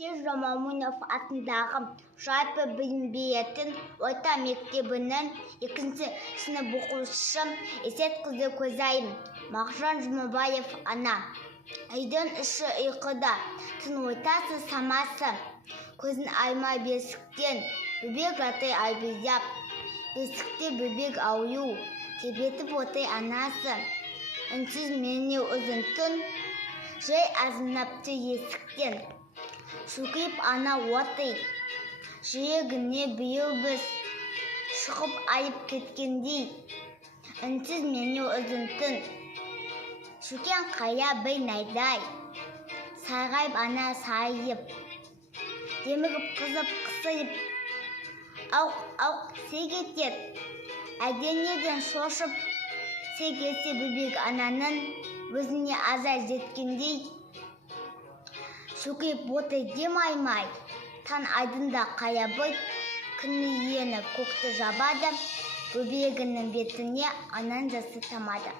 Сен Жұмамунов атындағы жалпы білім беретін орта мектебінің 2 сынып оқушысы Есетқызы Көзайым. Мағжан Жұмабаев ана. Үйдің іші ұйқыда, түн ортасы самасы. Көзін аймай бесіктен, бөбек жатыр айбыздап. Бесікте бөбек аую, тебетіп отыр анасы. Үнсіз мене ұзын түн, жай азынапты есіктен. Шұқиып ана отыр, жүрегіне биыл біз шығып айып кеткендей. Үнсіз мене ұзын түн, шөкен қая бір найдай. Сарғайып ана сайып, демігіп қызып қысырып. Ауқ сергетер, әлденеден шошып. Сергетсе бөбек ананың өзіне азар жеткендей. Шөкейіп отыр дем аймай, таң айдында қая бұлт, күннің ені көкті жабады, бөбегінің бетіне анан жасы тамады.